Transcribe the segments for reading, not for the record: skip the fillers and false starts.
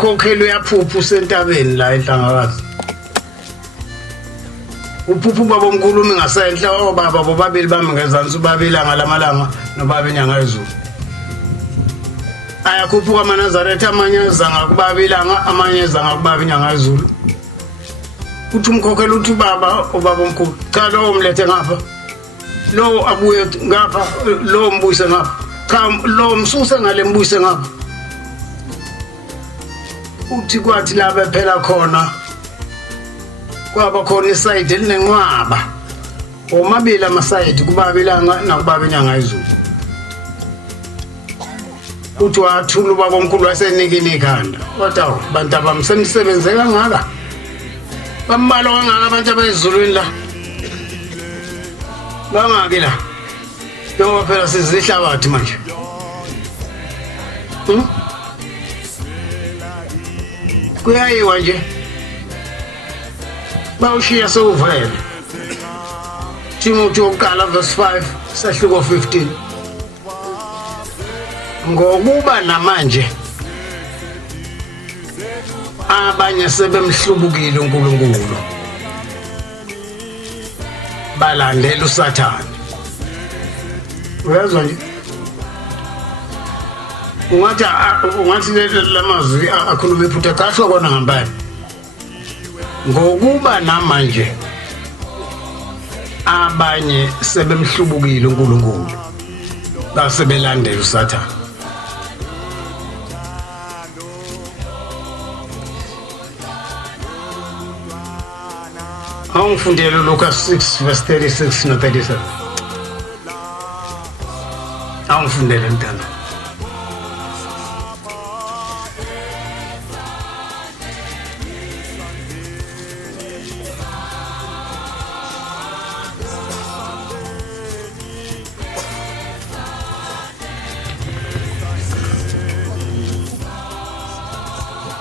umkhokheli uyaphupha usentabeni la eNhlangakazi. Uphupha baba omkhulu mingasenhla obaba bobabili bami ngezansi ubabili ngalamalanga nobaba inyanga yezulu. Ayakhuphuka amaNazaretha amanye ezanga kubabilanga amanye ezanga kubaba inyanga yezulu. Uthi umkhokheli uthi ubaba omkhulu cha lo umlethe ngapha. Lo abuye ngapha lo mbuyise ngapha. Cha lo msuse ngale mbuyise ngapha. Uthi kwathi la bephela khona kwaba khona isayidi elinenqwaba. Omabili amasayidi kubabilanga nakubaba inyanga yezulu. Uthi wathula ubaba omkhulu wasenikini ikhanda. Kodwa bantu abamsenisebenze kangaka. Bambalo kangaka abantu abezulwini la. Bangaki la. Njengoba phela sizihlabathi manje. Kuyayiwa nje. Bawushiya sowuvele. Timothy oqala verse 5 sahluko 15. Ngokuba namanje abanye sebemhlubukile uNkulunkulu balandela uSathane. Uyazwa nje? Ungathi lamazwi akhuluma iphutha kasho kona ngambani. Ngokuba namanje abanye sebemhlubukile uNkulunkulu base belandela uSathane. Angifundele Lucas 6 verse 36 no 37. Angifundele mntana.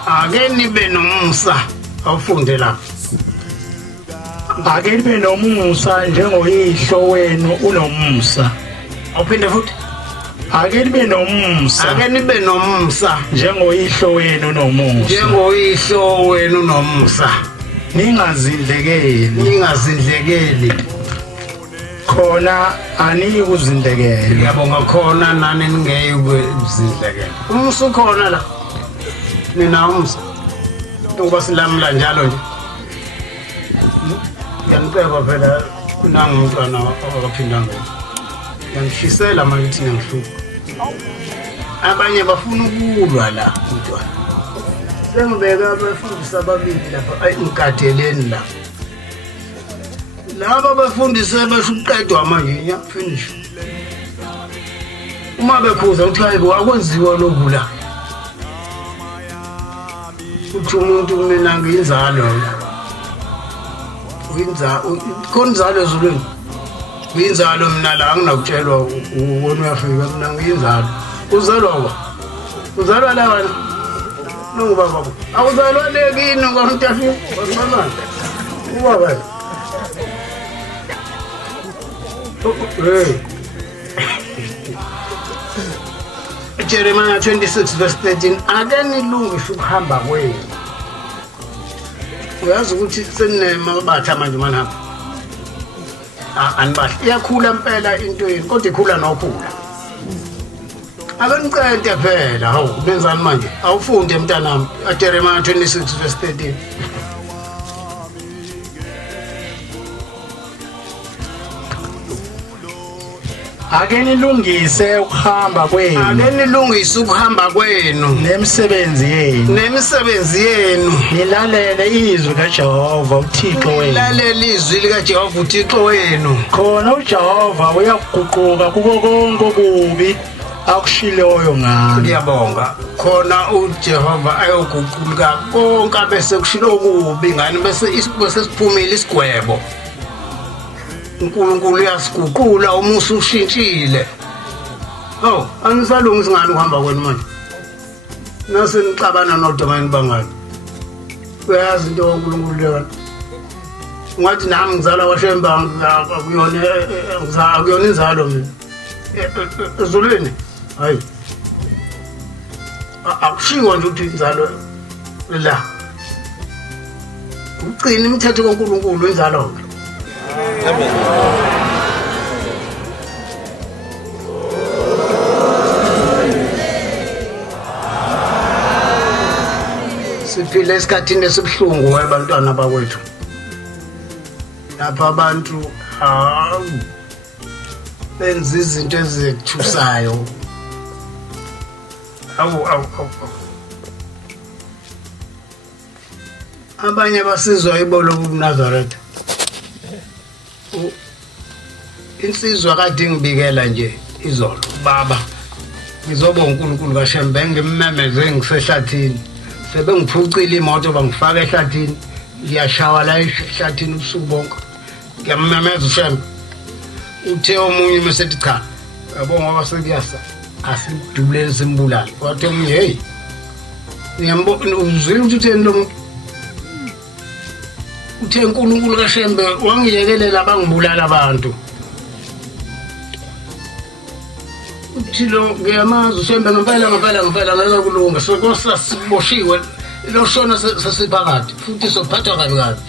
Ake nibe nomsa awufunde lapha. Ake nibe nomusa njengoyihlo wenu unomusa. Awuphinde futhi. Ake nibe nomusa. Ake nibe nomsa njengoyihlo wenu unomusa. Njengoyihlo wenu unomusa. Ningazindlekeli. Khona aniki ukuzindlekela. Ngiyabonga khona nani ningeke ukuzindlekela. Umusa ukhona la. Nina umsa. Ngoba silamla njalo nje. Yanibeka phela kunangumntwana akaphindanga. Yangishisela manje ukuthi ngihluka. Abanye bafuna ukulwa la umntwana. Sengibeka abafundisi ababili lapha ayinkadeleni la. Laba abafundisi abashuqedwa manje nya finish. Uma bekhuza ukuthi hayi akwenziwa lokhu la. Uthi umuntu mina ngiyinzalo. Konzalo ezulwini. Ngiyinzalo mina la anginakutshelwa wona uyafika mina ngiyinzalo. Uzalwa uzalwa la wena. Nongoba baba. Awuzalwa lekini ngomuntu afika wasibona. Ubaba. Jeremiah 26 verse 13 ake nilungise ukuhamba kwenu. Uyazi ukuthi senemabatha manje manapha. Anibahle iyakhula impela into yini kodwa ikhula nokhula. Akanicente phela hawu benzani manje awufunde mntanami Jeremiah 26 verse 13. Ake nilungise ukuhamba kwenu. Ake nilungise ukuhamba kwenu nemisebenzi yenu. Nilalele izwi kaJehova uThixo wenu. Nilalele izwi likaJehova uThixo wenu. Khona uJehova uyakuguquka kuko konke okubi akushiloyo ngani. Ngiyabonga. Khona uJehova ayoguqulika konke bese kushilo okubi ngani bese siphumile isigwebo. uNkulunkulu uyasiguqula umusa ushintshile. Oh, angisalungisi ngani ukuhamba kwenu manje. Nase nixabana nodomani bangani. Uyazi into uNkulunkulu leyona. Ngathi nami ngizalwa kwaShemba akuyona inzalo mina. Ezulwini. Hayi. Akushiwo nje ukuthi inzalo la ugcina imithetho kaNkulunkulu wenza lonke. Amen. Siphile esikhathini esibhlungu abantwana bakwethu. Lapha abantu benza izinto ezithusayo. Abanye basizwa ibolo kuNazaretha. Insizwa kade ngibikela nje izolo baba. Ngizobonga uNkulunkulu kaShembe ngimmemeze ngisehlathini. Sebengiphucile imoto bangifaka ehlathini. Ngiyashawa la ehlathini ubusuku bonke. Ngiyamemeza uShembe. Uthe omunye mesethi cha. Yabo ngoba sekuyasa. Asidubuleni simbulala. Wathi omunye hey. Ngiyambona uzwile ukuthi utheni lo muntu. Uthe uNkulunkulu kaShembe wangiyekelela bangibulala abantu. Uthilo ngiyamazi uShembe ngempela ngeke kulunga sokosa siboshiwe lo shona sasiphakathi futhi sophathwa kabi.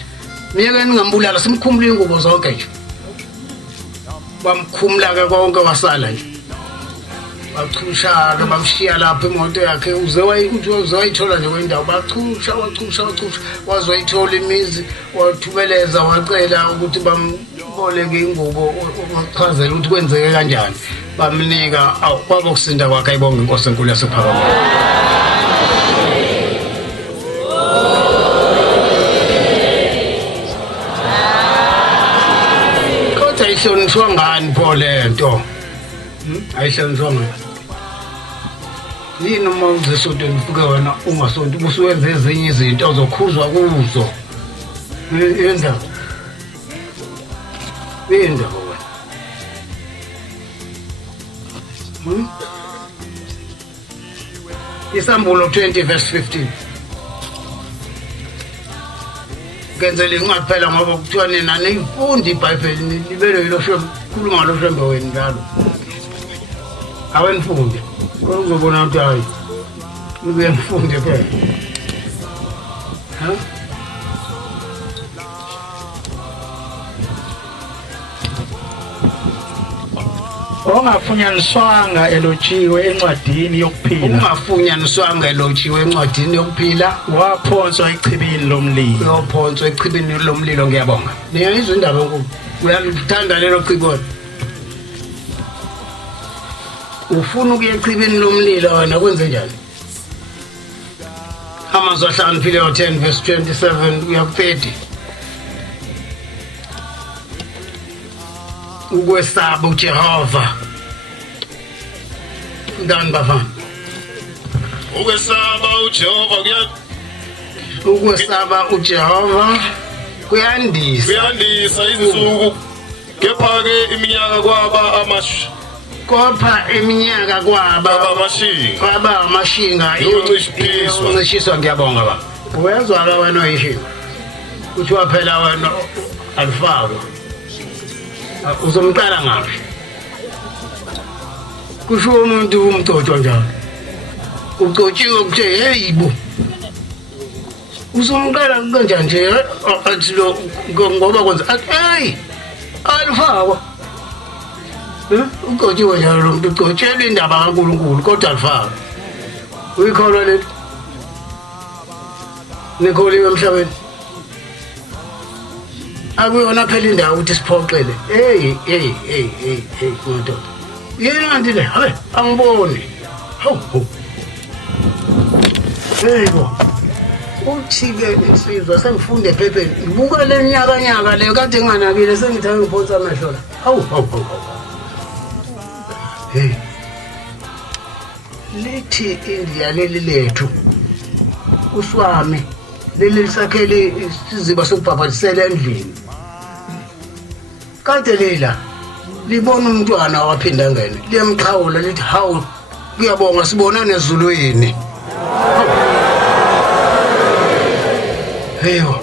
Miyeke ningambulala simkhumule ingubo zonke nje. Bamkhumula ke konke wasala nje. Bachusha bamshiya lapha imoto yakhe uzayithola nje kwendawo bachusha wazoyithola imizi wathubeleza wacela ukuthi bamboleke ingubo wachazela ukuthi kwenzeke kanjani bamnika kwabokusinda kwakhe ayibonga inkosi enkulu yasephakama. Kodwa ihlonishwa ngani pho lento? Ayihlonishwa ngani? Yini uma uzesonto ufike wena ungasonto ubusuwenza ezinye izinto ozokhuzwa kuzo. Yenza. Wena. Isambulo 20 verse 15. Ngenzele ingaphela ngoba kuthiwa nina nifundi iBhayibheli libele lo Shembe khuluma lo Shembe wena njalo. Awenifunde. Uzobona ukuthi hayi. Nibe mfunde phela. Ha? Ongafunyaniswanga elotshiwe encwadini yokuphila. Ungafunyaniswanga elotshiwe encwadini yokuphila waphonswa echibini lomlilo. Waphonswa echibini lomlilo ngiyabonga. Niyayizwa indaba enkulu. Uyalithanda lelo chibo. Ufuna ukuya echibini lomlilo wena kwenze njani? Amazwi ahlakaniphile 10 verse 27 uya ku30. Ukwesaba uJehova. Ndani bafana? Ukwesaba uJehova kuyandisa izinsuku kepha-ke iminyaka kwaba iminyaka kwaba amashinga uncishiswa ngiyabonga baba. Uyezwa la wena oyishinga kuthiwa phela wena alifakwa uzomqala ngaphi? Kusho umuntu umgcotshwa njalo. Ugcotshiwe kuthe hey bo. Uzomqala kanjani nje athi lo ngoba kwenza hey alifakwa. Ugcotshiwe njalo lo muntu ugcotshelwe indaba kaNkulunkulu kodwa alifakwa. Uyikholwa lethu? Nikholiwe emhlabeni? Akuyona phela indawo ukuthi siphoqele. Hey ngodo. Yena nje le, habe angiboni. Ho. Hey bo. Uthi-ke insizwa sengifunde ephepheni. Ngibuka le nyaka leyo kade nginganakile sengithe ngiphonsa amehlo la. Hawu. Hey. Lithi India leli lethu. Uswami leli lisakhele isiziba sokubhabhalisela endlini. Kade lela libona umntwana waphinda ngene liyamxhawula lithi hawu kuyabonga sibonane ezulwini. Heyo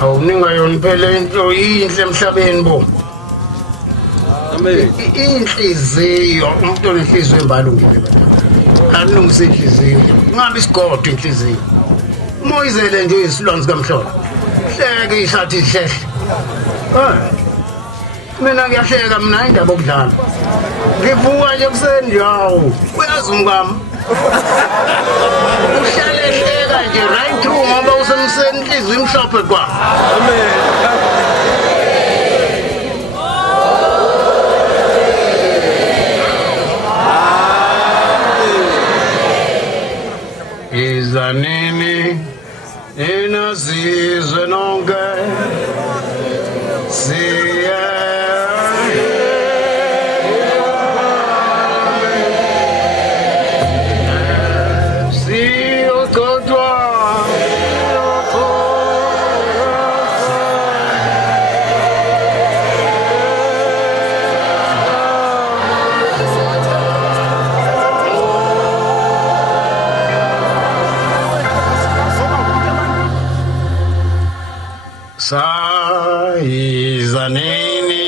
awuningayoni phela into yinhle emhlabeni bo. Amen. Inhliziyo umuntu onenhliziyo embalungile alungise inhliziyo ngabe isigodo inhliziyo moyizele nje isilwane sikamhlolo hleke isathi hlehle mina ngiyahleka mina indaba okudlala ngivuka nje kuseni yawo uyazi umkami uhlale hleka nje right through ngoba usemseni inhliziyo imhlophe kwa Amen. Izanini inazizwe nonke siye siyokodwa Izanini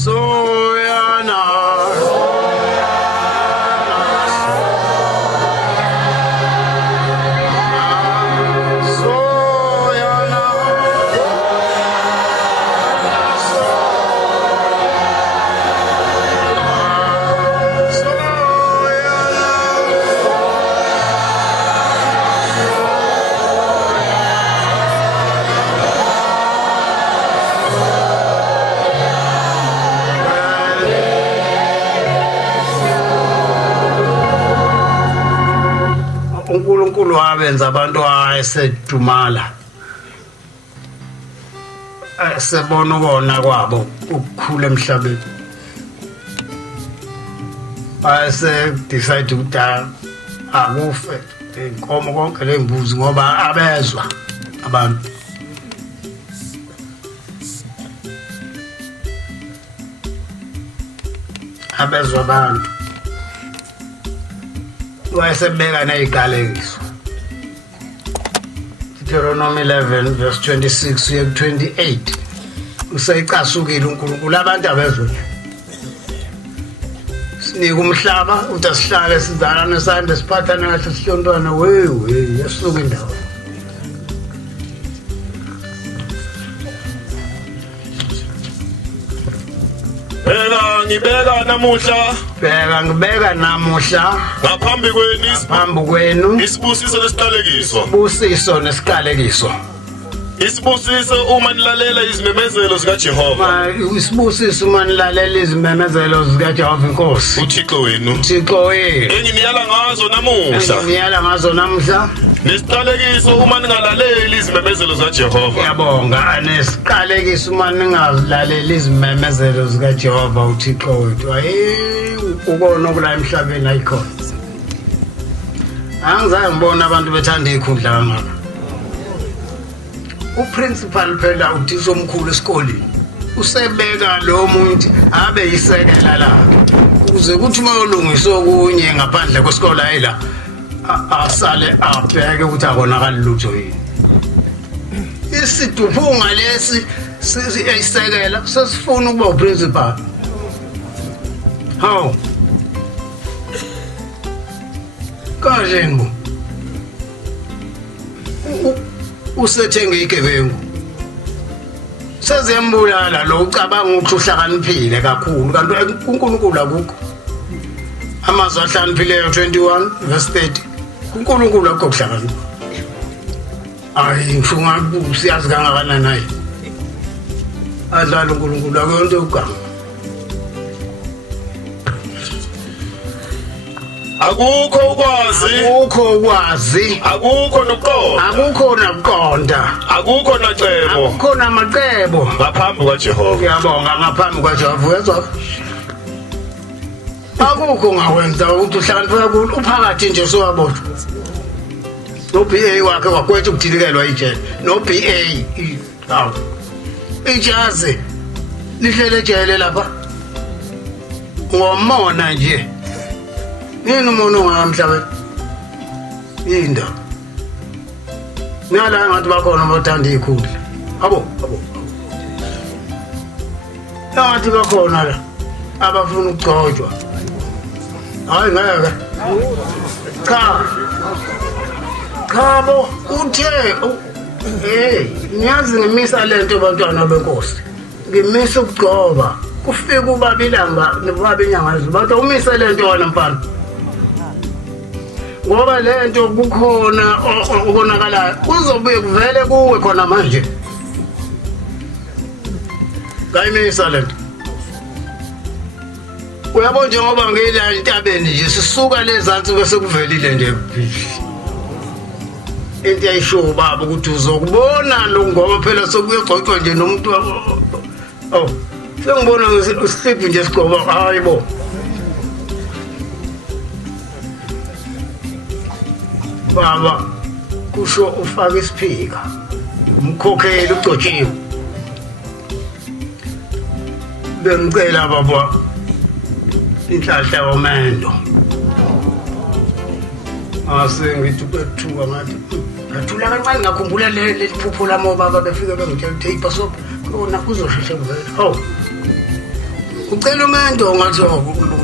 Soyana uNkulunkulu wabenza abantu ayesedumala sebona ukona kwabo ukukhula emhlabeni ayese decide ukuthi akufe inkomo konke lembuzi ngoba abezwa abantu wayesebeka nezigalekiso Deuteronomy 11 verse 26 uye 28 usayicasukile uNkulunkulu abantu abezwe sinika umhlaba uthi asihlale sizalana sande siphathana kahle sihlontwana we yasuka indawo ngibeka namuhla ngibeka namuhla ngaphambi kwenu isibusiso nesiqalekiso isibusiso uma nilalela izimemezelo zikaJehova isibusiso uma nilalela izimemezelo zikaJehova inkosi uThixo wenu enginiyala ngazo namuhla nesiqalekiso uma ningalaleli izimemezelo zikaJehova ngiyabonga nesiqalekiso uma ningazilaleli izimemezelo zikaJehova uThixo wethu ukona kula emhlabeni ayikhona angizange ngibona abantu bethanda ikhundla kangaka uprincipal phela uthisha omkhulu esikoleni usebeka lo muntu abe yisekela la kuze kuthi mayolungiswa okunye ngaphandle kwesikole ayila asale abheke ukuthi akona lutho yini isiduphunga lesi siyisekela sesifuna ukuba uprincipal hawu kanjeni usethenge igebengu sezembulala lo ucabanga ukuthi uhlakaniphile kakhulu kanti uNkulunkulu akukho amazwi ahlakaniphile 21 verse 30 uNkulunkulu akukho kuhlakanipha ngifuna usiyazi kangakanani naye adlala uNkulunkulu akuyonto yokuganga akukho ukwazi akukho nokuqonda akukho namacebo ngaphambi kaJehova ngiyabonga ngaphambi kaJehova wezwa akukho ngakwenza ukuthi uhlakaniphe kakhulu uphakathi nje sowaboshwa no BA wakhe wakwethu ukudilikelwa ijele no BA ijazi lihlele ejele lapha ngomona nje yini umuntu ngamhlabeni inda nala ngathi bakhona abathanda ikhundla abo ngathi bakhona la abafuna ukugcotshwa hayi ngeke khabo uthe ngiyazi ngimisa lento bantwana benkosi ngimisa ukugcoba kufika ubabilanga nobabinyanga bathi umise lento wona mfana ngoba lento kukhona okonakalayo kuzobuye kuvele kuwe khona manje ngayimisa lento uyabona njengoba ngila intabeni nje sisuka lezansi bese kuvelile nje into ayisho baba ukuthi uzokubona lo ngoba phela sokuyogcocwa nje nomuntu sengibona usihliphi nje sigcoba hayibo baba kusho ufaka isiphika umkhokheli ugcotshiwe bengicela baba inhlahla yomendo asengithi bethuka ngathi ngathula kancane ngakhumbula leliphupho lami baba befika bengitshela ukuthi ipaso kona kuzosheshe kuvela ucela umendo ngathi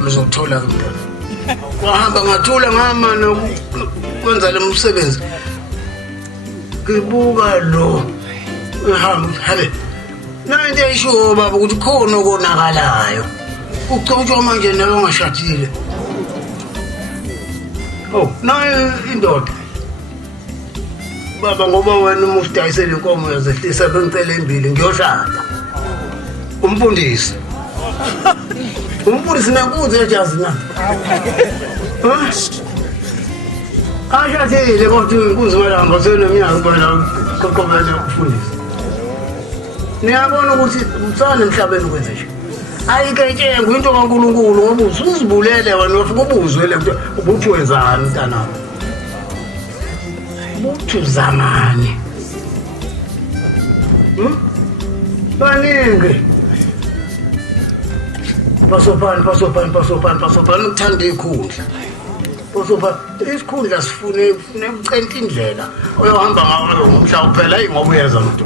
uzothola kuphela wahamba ngathula ngamana kwenza lo msebenzi ngibuka lo habe nanje ayisho baba ukuthi khona okonakalayo ucocwa manje nawe ungashadile naye indoda baba ngoba wena uma udayisela inkomo yazehlisa bengicela embili ngiyoshada umfundisi nakuze ejazi na ashadile kodwa kuzimalanga seneminyaka phela koqobela ukufundisa niyabona ukuthi usana emhlabeni kwenze nje ayiketshenge into kaNkulunkulu ngoba usuzibulele wena ufike ubuzwele ukuthi ubuthi wenzani mntanami ubuthi uzamani baningi pasopani ukuthanda ikhundla pasopani isikhundla sifune ucenta indlela oyohamba ngayo ngomhla uphela ngoba uyeza mntu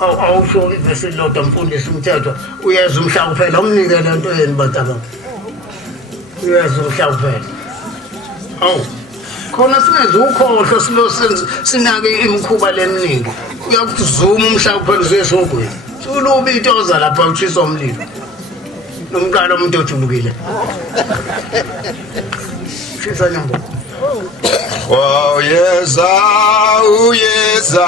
awusho ivesi lodwa mfundisi umthetho uyeza umhlaba kuphela umnike lento yeni bantaba uyeza umhlaba kuphela khona singenza ukhohlo silo sinake imikhuba leminingi uyakuthi zuma umhlaba kuphela uzesogwini sulubi itoza lapha uthisa umlilo nomqala umuntu ojulukile shisa nyambo wow yeza uyeza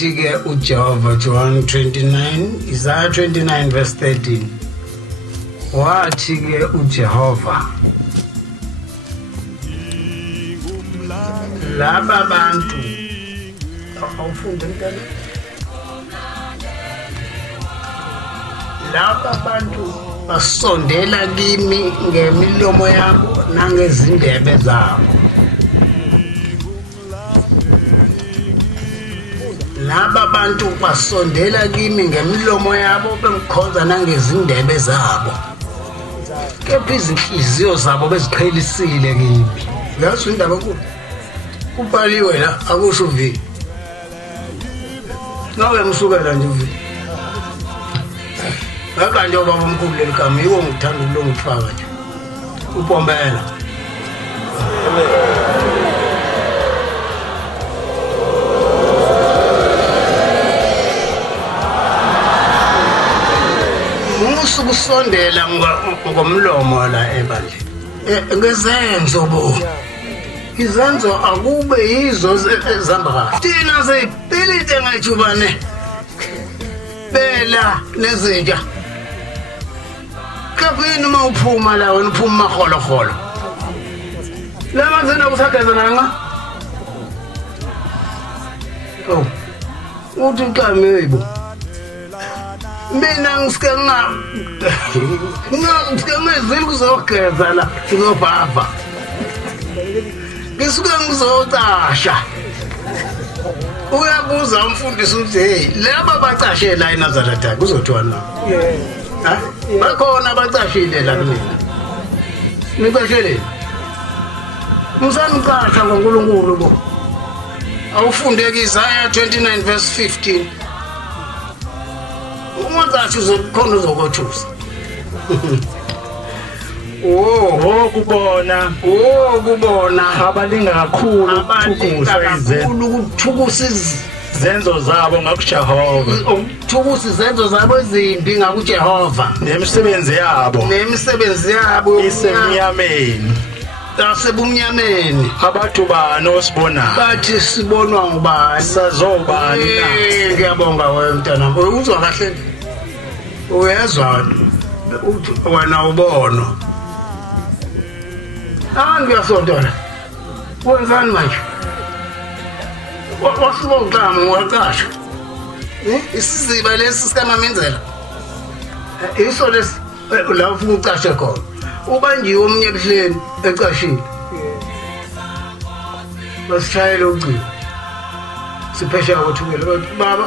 wathi-ke uJehova John 29 Isaiah 29 verse 13 wathi-ke uJehova laba bantu awufunde mntana laba bantu basondela kimi ngemilomo yabo nangezindebe zabo laba bantu basondela kimi ngemilomo yabo bengikhonza nangezindebe zabo kepha izinhliziyo zabo beziqhelisile kimi yazi indaba kubhaliwe la akusho uvi nawe msukela nje uvi akanje ubaba omkhulu leligama yiwo ngithanda ukulongifaka nje upombela ukusondela ngomlomo la ebandleni ngezenzo bo izenzo akube yizo ezihamba kahle thina seyipilite ngejubane bela nezinja kaphini uma uphuma la wena uphuma makholo lama zena kusageza nanga uthi uqamebo mina ngisike ngizeli kuzogeza la ngizobhava ngisuke ngizocasha uyabuza umfundisi ukuthi hey laba bacashe la eNazaretha kuzothiwa na bakhona abacashile la kimi nicashele musanicasha ngoNkulunkulu bo awufunde Isaiah 29 verse 15 umazasho uzokhona uzokothusa kubona abalinga kakhulu ukuthukusa izenzo zabo ngakuJehova ukuthukusa izenzo zabo ezimbi ngakuJehova nemisebenzi yabo isemnyameni tasebumnyameni abantu bano osibona bathi sibonwa ngubani sazobani ngiyabonga wena mntana uzwa kahle uyezwa wena ubona ngiyasondela wenzani manje wasibonqama waqasha isiziba lesi sikamamenzela iso lesi la ufuna uqashe khona ubanjiwe omnye ebuhleni ecashile basishayele ucingo siphesha ukuthukela baba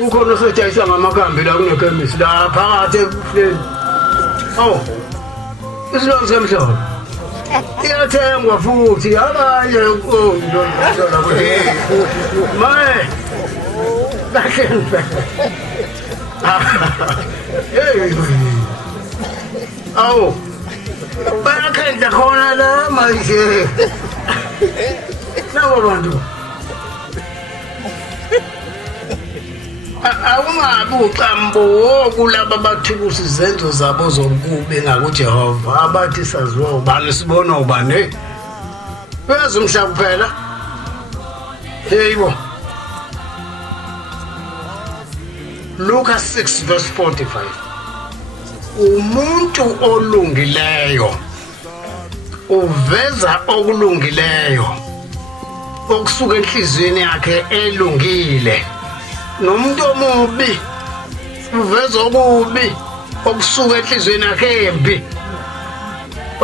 ukhona osejayisa ngamakhambi la kunekhemisi la phakathi ebuhleni isilwane semhlolo iyathengwa futhi abanye ndola kuthi maye kahle hey awu bayakhendla khona la manje nawo bantu awungabi ucambo kulaba bathukusa izenzo zabo zokubi ngakuJehova abathi saziwa ubani sibona ubani uyazi umhlaba kuphela heyibo Luka 6 verse 45 umuntu olungileyo uveza okulungileyo okusuka enhlizweni yakhe elungile nomuntu omubi uveza okubi okusuka enhlizweni yakhe embi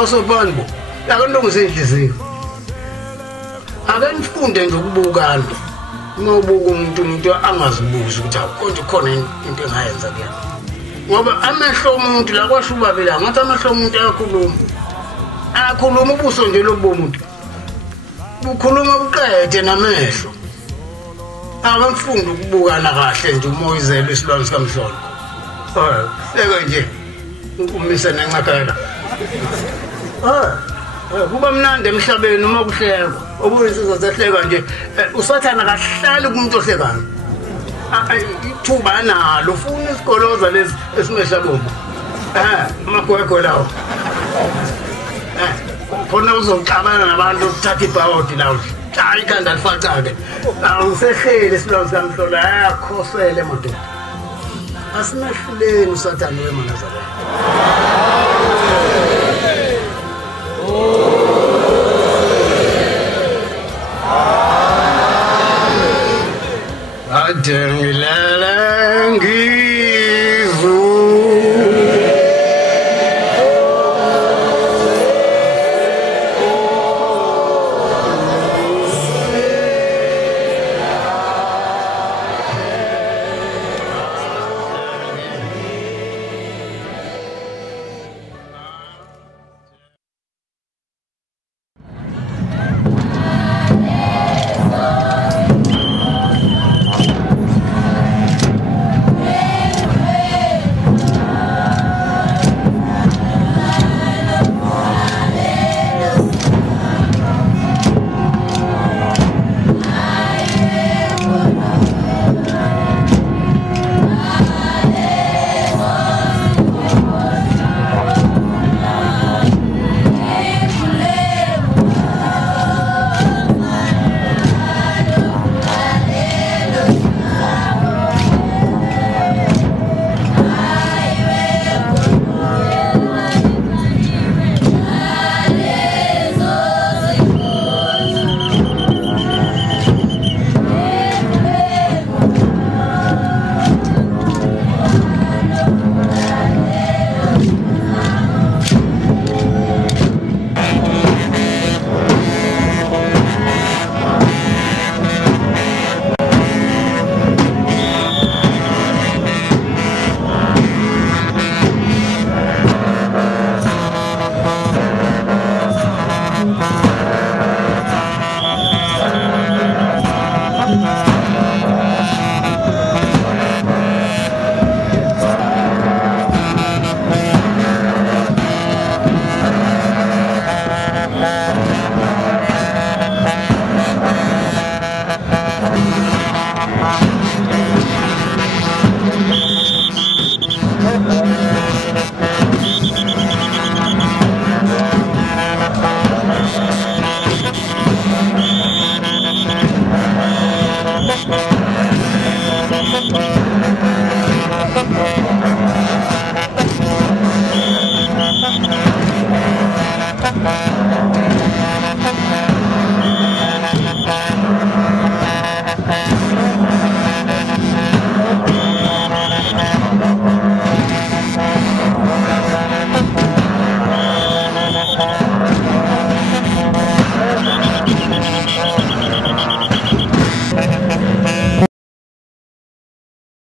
osobani akulungise inhliziyo akanifunde nje ukubukana uma ubuka umuntu angazibuzi ukuthi konke khona into engayenza kuyena ngoba amehlo omuntu la kwasho ubabela ngathi amehlo omuntu ayakhuluma ubuso nje lobomuntu bukhuluma buqede namehlo abamfundi ukubukana kahle nje umoyizelo isilwane sikamhlolo seke nje umise nencakela kuba mnandi emhlabeni uma kuhlekwa obuyisizwe sehleka nje usathana kahlali kumuntu ohlekayo ithuba nalo ufuna isikoloza lezi esimehla bomba amagwegwe lawo khona uzocabana nabantu ukuthatha ibhawodi lawo hayi ikhanda lifacake awusehleli isilwane sikamhlolo ayakhosele madoda asimehluleni usathane wemanazarene Adengile